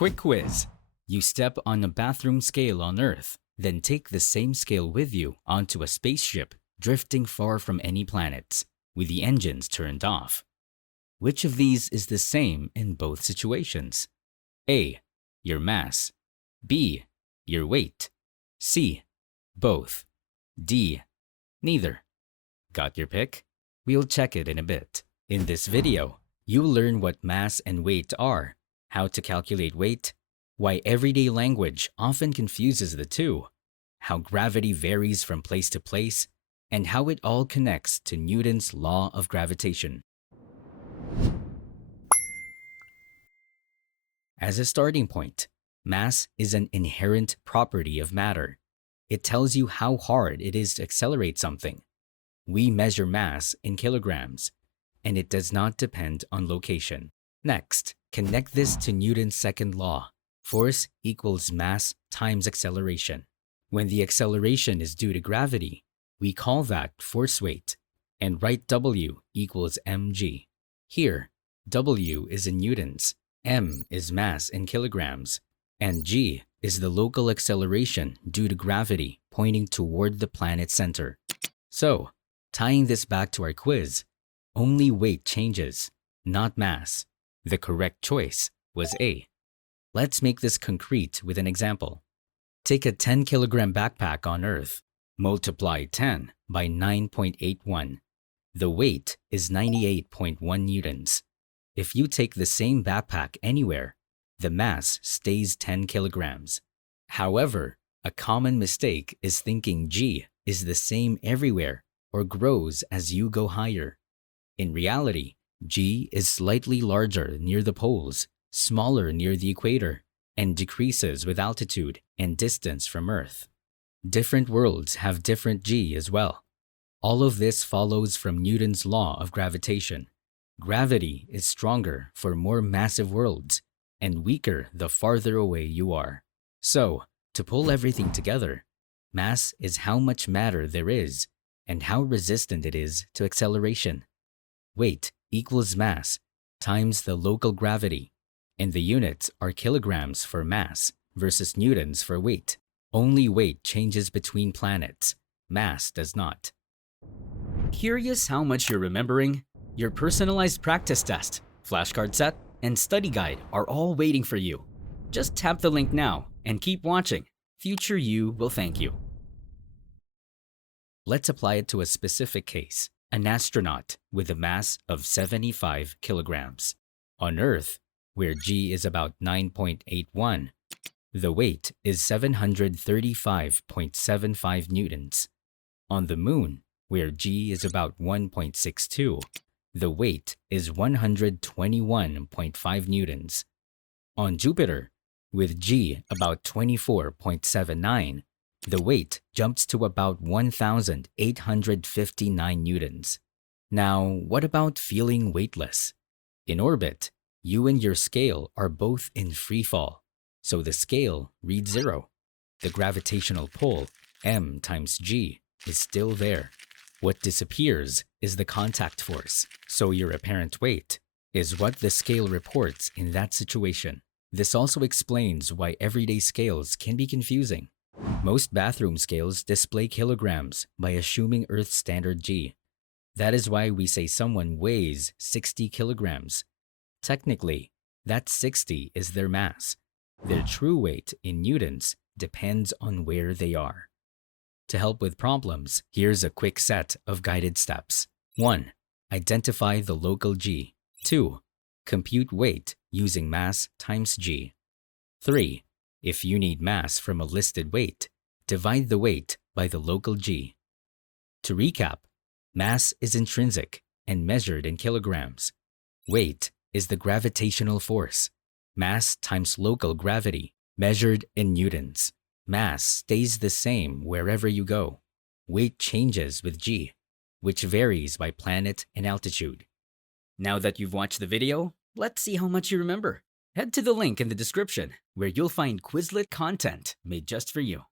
Quick quiz. You step on a bathroom scale on Earth, then take the same scale with you onto a spaceship drifting far from any planets, with the engines turned off. Which of these is the same in both situations? A. Your mass. B. Your weight. C. Both. D. Neither. Got your pick? We'll check it in a bit. In this video, you'll learn what mass and weight are, how to calculate weight, why everyday language often confuses the two, how gravity varies from place to place, and how it all connects to Newton's law of gravitation. As a starting point, mass is an inherent property of matter. It tells you how hard it is to accelerate something. We measure mass in kilograms, and it does not depend on location. Next, connect this to Newton's second law. Force equals mass times acceleration. When the acceleration is due to gravity, we call that force weight, and write W equals mg. Here, W is in newtons, m is mass in kilograms, and g is the local acceleration due to gravity pointing toward the planet's center. So, tying this back to our quiz, only weight changes, not mass. The correct choice was A. Let's make this concrete with an example. Take a 10-kilogram backpack on Earth. Multiply 10 by 9.81. The weight is 98.1 newtons. If you take the same backpack anywhere, the mass stays 10 kilograms. However, a common mistake is thinking G is the same everywhere or grows as you go higher. In reality, G is slightly larger near the poles, smaller near the equator, and decreases with altitude and distance from Earth. Different worlds have different G as well. All of this follows from Newton's law of gravitation. Gravity is stronger for more massive worlds and weaker the farther away you are. So, to pull everything together, mass is how much matter there is and how resistant it is to acceleration. Weight equals mass times the local gravity, and the units are kilograms for mass versus newtons for weight. Only weight changes between planets. Mass does not. Curious how much you're remembering? Your personalized practice test, flashcard set, and study guide are all waiting for you. Just tap the link now and keep watching. Future you will thank you. Let's apply it to a specific case. An astronaut with a mass of 75 kilograms. On Earth, where G is about 9.81, the weight is 735.75 newtons. On the Moon, where G is about 1.62, the weight is 121.5 newtons. On Jupiter, with G about 24.79, the weight jumps to about 1,859 newtons. Now, what about feeling weightless? In orbit, you and your scale are both in free fall, so the scale reads 0. The gravitational pull, m times g, is still there. What disappears is the contact force, so your apparent weight is what the scale reports in that situation. This also explains why everyday scales can be confusing. Most bathroom scales display kilograms by assuming Earth's standard G. That is why we say someone weighs 60 kilograms. Technically, that 60 is their mass. Their true weight in newtons depends on where they are. To help with problems, here's a quick set of guided steps. 1. Identify the local G. 2. Compute weight using mass times G. 3. If you need mass from a listed weight, divide the weight by the local G. To recap, mass is intrinsic and measured in kilograms. Weight is the gravitational force. Mass times local gravity, measured in newtons. Mass stays the same wherever you go. Weight changes with G, which varies by planet and altitude. Now that you've watched the video, let's see how much you remember. Head to the link in the description, where you'll find Quizlet content made just for you.